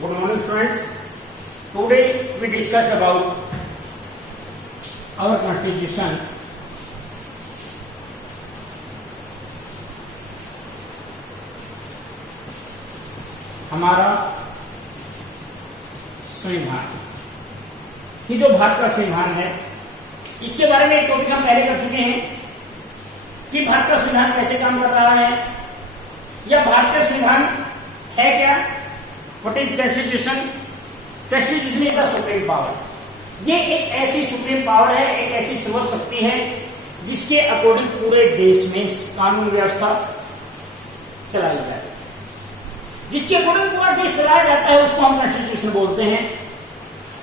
Good morning, students. Today we discussed about our constitution. हमारा संविधान, ये जो भारत का संविधान है, इसके बारे में एक टॉपिक हम पहले कर चुके हैं कि भारत का संविधान कैसे काम कर रहा है या भारत का संविधान है क्या, what is constitution. Constitution is the supreme power. ये एक ऐसी सुप्रीम पावर है, एक ऐसी सर्वोच्च शक्ति है जिसके अकॉर्डिंग पूरे देश में कानून व्यवस्था चलाई जाती है, जिसके अकॉर्डिंग पूरा देश चलाया जाता है, उसको हम कॉन्स्टिट्यूशन बोलते हैं।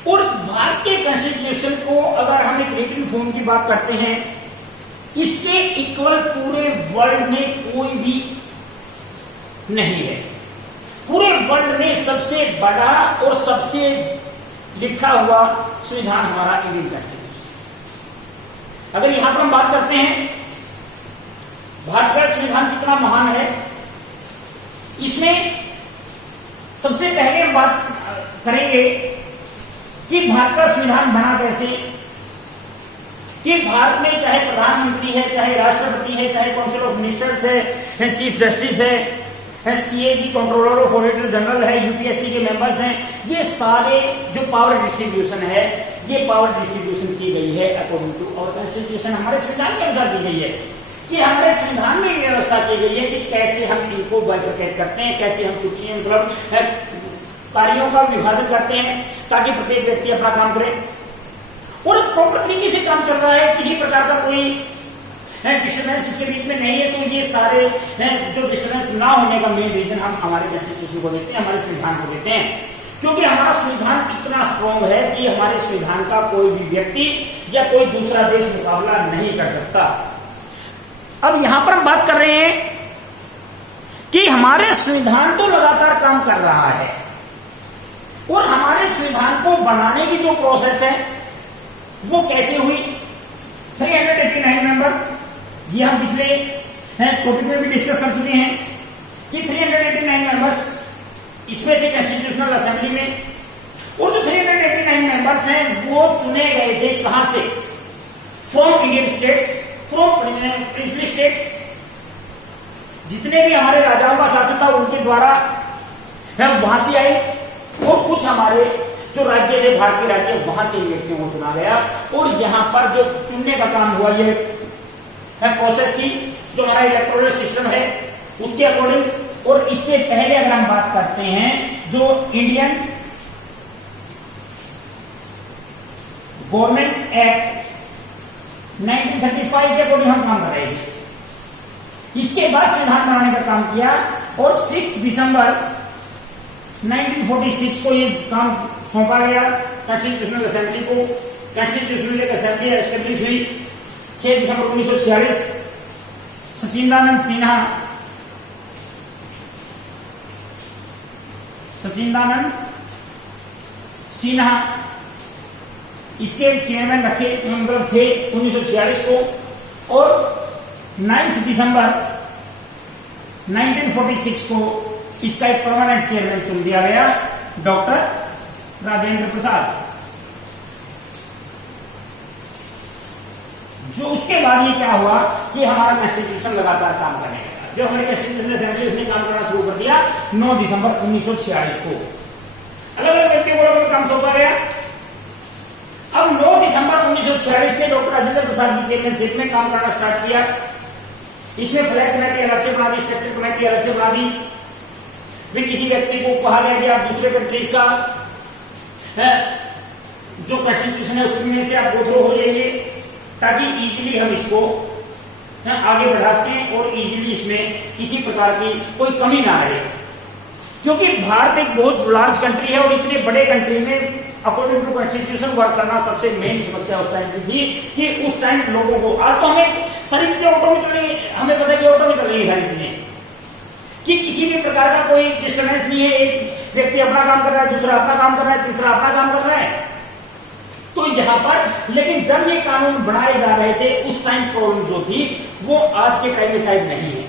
और भारत के कॉन्स्टिट्यूशन को अगर हम एक रिटन फॉर्म की बात करते हैं, इसके इक्वल पूरे वर्ल्ड में कोई भी नहीं है। पूरे वर्ल्ड में सबसे बड़ा और सबसे लिखा हुआ संविधान हमारा इंडियन कॉन्स्टिट्यूशन। अगर यहां पर हम बात करते हैं भारत का संविधान कितना महान है, इसमें सबसे पहले हम बात करेंगे कि भारत का संविधान बना कैसे, कि भारत में चाहे प्रधानमंत्री है, चाहे राष्ट्रपति है, चाहे काउंसिल ऑफ मिनिस्टर्स है, चीफ जस्टिस है, CAG controller of auditor general है, यूपीएससी के मेंबर्स हैं, ये सारे जो पावर डिस्ट्रीब्यूशन है, ये पावर डिस्ट्रीब्यूशन की गई है अकॉर्डिंग टू आवर कॉन्स्टिट्यूशन। हमारे संविधान के अनुसार की गई है कि हमारे संविधान में व्यवस्था की गई है कि कैसे हम इनको बाइफरकेट करते हैं, कैसे हम छुट्टियां मतलब कार्यों का विभाजन करते हैं ताकि प्रत्येक व्यक्ति अपना काम करे और प्रॉपर तरीके से काम चल रहा है, किसी प्रकार का कोई डिस्टर्बेंस इसके बीच में नहीं है। तो ये सारे जो डिस्टर्बेंस ना होने का मेन रीजन हम हमारे कॉन्स्टिट्यूशन को देते हैं, हमारे संविधान को देते हैं, क्योंकि हमारा संविधान इतना स्ट्रांग है कि हमारे संविधान का कोई भी व्यक्ति या कोई दूसरा देश मुकाबला नहीं कर सकता। अब यहां पर हम बात कर रहे हैं कि हमारे संविधान तो लगातार काम कर रहा है और हमारे संविधान को बनाने की जो प्रोसेस है वो कैसे हुई। 389 मेंबर, ये हम पिछले टॉपिक में भी डिस्कस कर चुके हैं कि 389 मेंबर्स इसमें थे कॉन्स्टिट्यूशनल असेंबली में, और जो 389 मेंबर्स हैं वो चुने गए थे कहां से, from Indian states, from princely states. जितने भी हमारे राजाओं का शासन था उनके द्वारा वहां से आए, और कुछ हमारे जो राज्य थे, भारतीय राज्य, वहां से व्यक्तियों को चुना गया। और यहां पर जो चुनने का काम हुआ, ये प्रोसेस थी जो हमारा इलेक्टोरल सिस्टम है उसके अकॉर्डिंग। और इससे पहले अगर हम बात करते हैं जो इंडियन गवर्नमेंट एक्ट 1935 के अकॉर्डिंग हम काम कर रहे थे। इसके बाद संविधान बनाने का काम किया और 6 दिसंबर 1946 को ये काम सौंपा गया कॉन्स्टिट्यूशनल असेंबली को। कॉन्स्टिट्यूशनल असेंबली एस्टेब्लिश हुई 6 दिसंबर 1946। सचिदानंद सिन्हा इसके चेयरमैन रखे मतलब थे 1946 को, और 9 दिसंबर 1946 को इसका एक परमानेंट चेयरमैन चुन दिया गया, डॉक्टर राजेंद्र प्रसाद। जो उसके बाद ये क्या हुआ कि हमारा कॉन्स्टिट्यूशन लगातार काम करने लगा। जो हमारे कॉन्स्टिट्यूशनल असेंबली उसने काम करना शुरू कर दिया 9 दिसंबर 1946 को। अलग अलग व्यक्तियों को काम सौंपा गया। अब 9 दिसंबर 1946 से डॉक्टर राजेंद्र प्रसाद की चेयरमैनशिप में काम करना स्टार्ट किया। इसमें फ्लैग कमेटी अलग से बना दी, स्ट्रक्चर कमेटी अलग से बना दी। भी किसी व्यक्ति को कहा गया कि आप दूसरे कंट्रीज का जो कॉन्स्टिट्यूशन है उसमें से आप गो थ्रू हो जाइए ताकि इजीली हम इसको आगे बढ़ा सकें और इजीली इसमें किसी प्रकार की कोई कमी ना रहे। क्योंकि भारत एक बहुत लार्ज कंट्री है और इतने बड़े कंट्री में अकॉर्डिंग टू कॉन्स्टिट्यूशन वर्क करना सबसे मेन समस्या उस टाइम की थी कि उस टाइम लोगों को, आज तो हमें सारी चीजें ऑटो में चल रही है, हमें पता है कि ऑटो में चल रही है सारी चीजें, कि किसी भी प्रकार का कोई डिस्टर्बेंस नहीं है। एक व्यक्ति अपना काम कर रहा है, दूसरा अपना काम कर रहा है, तीसरा अपना काम कर रहा है। तो यहां पर लेकिन जब ये कानून बनाए जा रहे थे उस टाइम प्रॉब्लम जो थी वो आज के टाइम में शायद नहीं है।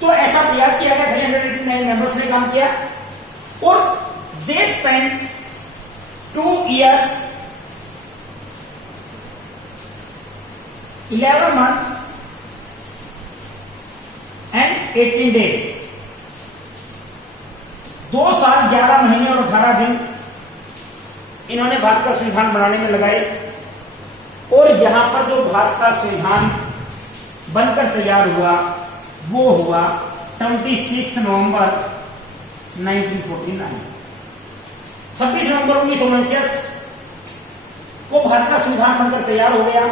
तो ऐसा प्रयास किया गया, 389 मेंबर्स ने काम किया और they spend 2 years 11 months and 18 days। 2 साल 11 महीने और 18 दिन इन्होंने भारत का संविधान बनाने में लगाए। और यहां पर जो भारत का संविधान बनकर तैयार हुआ वो हुआ 26 नवंबर 1949। 26 नवंबर 1949 को भारत का संविधान बनकर तैयार हो गया।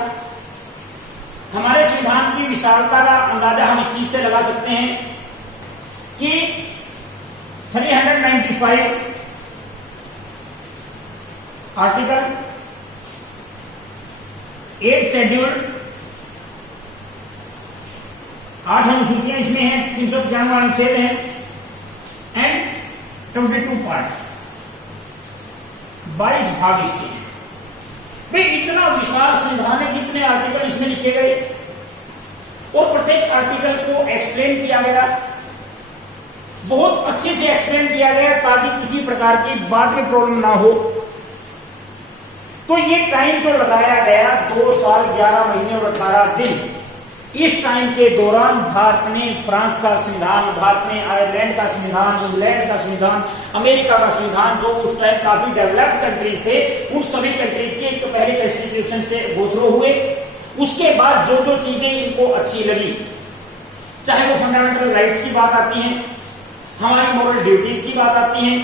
हमारे संविधान की विशालता का अंदाजा हम इस चीज से लगा सकते हैं कि 395 आर्टिकल, 8 शेड्यूल, 8 अनुसूचियां इसमें हैं, 395 अनुच्छेद हैं एंड 22 पार्ट, 22 भाग इसके हैं। भाई इतना विशाल संविधान है, कितने आर्टिकल इसमें लिखे गए और प्रत्येक आर्टिकल को एक्सप्लेन किया गया, बहुत अच्छे से एक्सप्लेन किया गया ताकि किसी प्रकार की बाद में प्रॉब्लम ना हो। तो ये टाइम जो लगाया गया 2 साल 11 महीने और 18 दिन, इस टाइम के दौरान भारत ने फ्रांस का संविधान, भारत ने आयरलैंड का संविधान, इंग्लैंड का संविधान, अमेरिका का संविधान, जो उस टाइम काफी डेवलप्ड कंट्रीज थे, उन सभी कंट्रीज के तो पहले कॉन्स्टिट्यूशन से गो थ्रू हुए। उसके बाद जो जो चीजें इनको अच्छी लगी, चाहे वो फंडामेंटल राइट्स की बात आती है, हमारी मॉरल ड्यूटीज की बात आती है,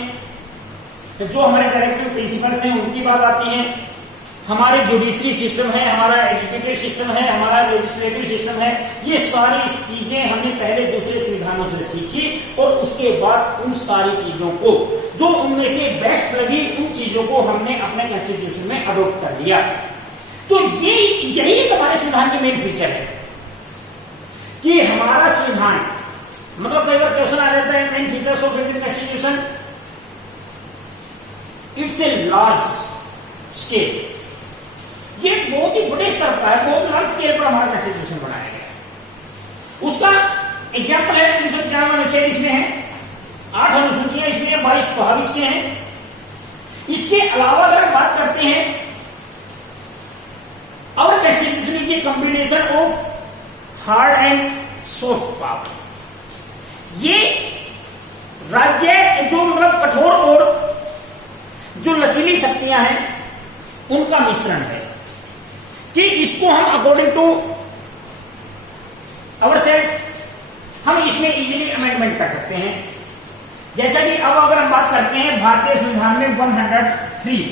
जो हमारे डायरेक्टिव प्रिंसिपल्स हैं उनकी बात आती है, हमारे जुडिशरी सिस्टम है, हमारा एग्जीक्यूटिव सिस्टम है, हमारा लेजिस्लेटिव सिस्टम है, ये सारी चीजें हमने पहले दूसरे संविधानों से सीखी और उसके बाद उन सारी चीजों को जो उनमें से बेस्ट लगी उन चीजों को हमने अपने कॉन्स्टिट्यूशन में अडॉप्ट कर लिया। तो यही हमारे संविधान की मेन फीचर है कि हमारा संविधान, मतलब कई बार क्वेश्चन आ जाता है main features of Indian constitution, it's a large scale, ये बहुत ही बड़े स्तर का है, बहुत लार्ज स्केल पर हमारा कॉन्स्टिट्यूशन बनाया गया। उसका एग्जाम्पल है 395 अनुच्छेद इसमें है, 8 अनुसूचियां इसमें है, 22 भाग इसके हैं। इसके अलावा अगर हम बात करते हैं, our constitution is a combination of hard and soft power. ये राज्य जो मतलब कठोर और जो लचीली शक्तियां हैं उनका मिश्रण है कि इसको हम अकॉर्डिंग टू अवर सेल्फ हम इसमें इजीली अमेंडमेंट कर सकते हैं। जैसा कि अब अगर हम बात करते हैं भारतीय संविधान में 103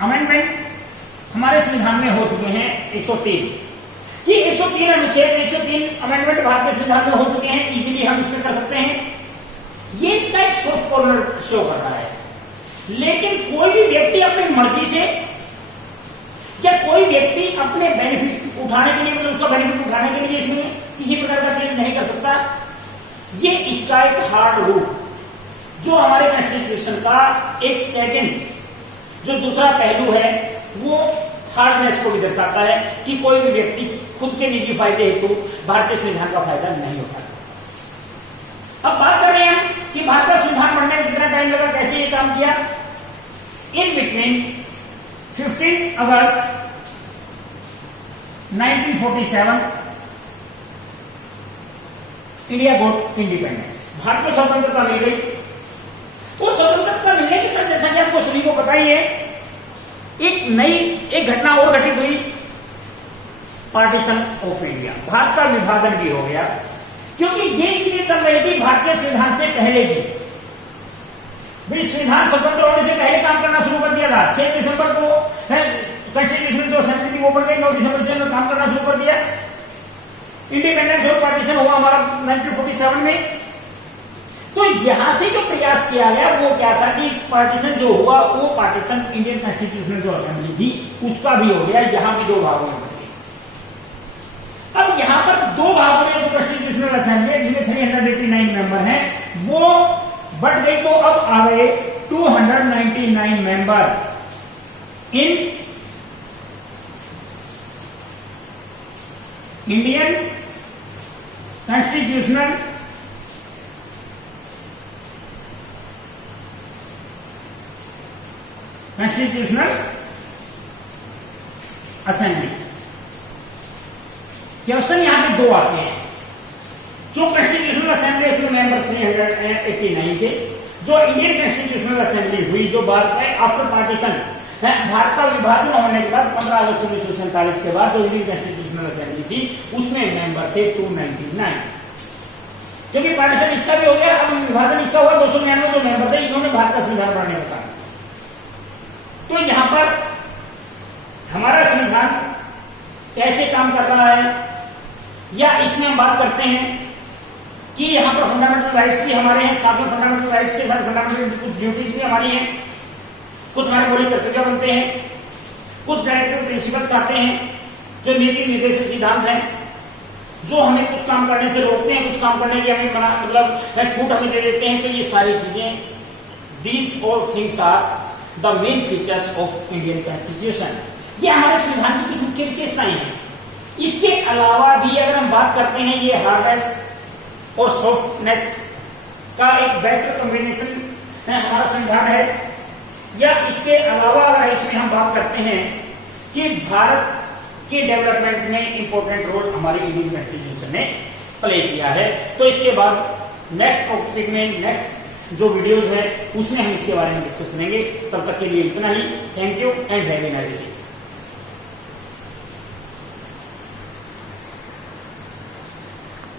अमेंडमेंट हमारे संविधान में हो चुके हैं। 103 कि 103 अनुच्छेद, 103 अमेंडमेंट भारतीय संविधान में हो चुके हैं, इजीली हम इसमें कर सकते हैं। ये इसका एक सॉफ्ट कॉर्नर शो कर रहा है, लेकिन कोई भी व्यक्ति अपनी मर्जी से या कोई व्यक्ति अपने बेनिफिट उठाने के लिए, मतलब उसका बेनिफिट उठाने के लिए इसमें किसी प्रकार का चेंज नहीं कर सकता। ये इसका एक हार्ड रूल जो हमारे कॉन्स्टिट्यूशन का एक सेकंड जो दूसरा पहलू है वो हार्डनेस को भी दर्शाता है कि कोई भी व्यक्ति खुद के निजी फायदे हेतु भारतीय संविधान का फायदा नहीं उठा सकता। अब बात कर रहे हैं कि भारत का संविधान बनने में कितना टाइम लगा, कैसे ये काम किया। In between 15 August 1947 India got independence, Bharat को स्वतंत्रता मिल गई। और स्वतंत्रता मिलने के साथ जैसा कि आपको सभी को पता ही है, एक घटना और घटित हुई, पार्टीशन ऑफ इंडिया, भारत का विभाजन भी हो गया। क्योंकि ये चीजें चल रही थी भारतीय संविधान से पहले की। भाई संविधान स्वतंत्र होने से पहले काम करना शुरू कर दिया था। 6 दिसंबर को कॉन्स्टिट्यूशन जो असेंबली थी वो बढ़ गई, 9 दिसंबर से काम करना शुरू कर दिया। इंडिपेंडेंस और पार्टीशन हुआ हमारा 1947 में। तो यहां से जो प्रयास किया गया वो क्या था कि पार्टीशन जो हुआ वो पार्टीशन इंडियन कॉन्स्टिट्यूशनल जो असेंबली थी उसका भी हो गया, यहां भी 2 भागों में। अब यहां पर 2 भागों में जो कॉन्स्टिट्यूशनल असेंबली है जिसमें 389 मेंबर हैं वो बढ़ गई, तो अब आ गए 299 member in Indian constitutional constitutional assembly. Question यहां पे दो आते हैं। जो कॉन्स्टिट्यूशनल असेंबली उसमें मेंबर 389 थे। जो इंडियन कॉन्स्टिट्यूशनल असेंबली हुई जो भारत में आफ्टर पार्टीशन, भारत का विभाजन होने के बाद 15 अगस्त 1947 के बाद जो इंडियन कॉन्स्टिट्यूशनल असेंबली थी उसमें मेंबर थे 299। क्योंकि पार्टीशन इसका भी हो गया, अब विभाजन इसका हुआ, 299 जो मेंबर थे इन्होंने भारत का संविधान बनाने का काम। तो यहां पर हमारा संविधान कैसे काम कर रहा है, या इसमें हम बात करते हैं कि यहां पर फंडामेंटल राइट्स भी हमारे हैं, साथ में फंडामेंटल राइट्स के साथ फंडामेंटल कुछ ड्यूटीज भी हमारी हैं, कुछ हमारे मौलिक कर्तव्य बनते हैं, कुछ डायरेक्टिव प्रिंसिपल्स आते हैं जो नीति निर्देशक सिद्धांत हैं, जो हमें कुछ काम करने से रोकते हैं, कुछ काम करने की हमें मतलब छूट हमें दे देते हैं। तो ये सारी चीजें, these all things are the main features of Indian constitution. ये हमारे संविधान की कुछ मुख्य विशेषताएं हैं। इसके अलावा भी अगर हम बात करते हैं, ये हार्डनेस और सॉफ्टनेस का एक बेटर कॉम्बिनेशन हमारा संविधान है। या इसके अलावा अगर इसमें हम बात करते हैं कि भारत के डेवलपमेंट में इंपॉर्टेंट रोल हमारी इंडियन कॉन्स्टिट्यूशन ने प्ले किया है। तो इसके बाद नेक्स्ट टॉपिक में, नेक्स्ट जो वीडियोज है उसमें हम इसके बारे में डिस्कस करेंगे। तब तक के लिए इतना ही। Thank you and have a nice day.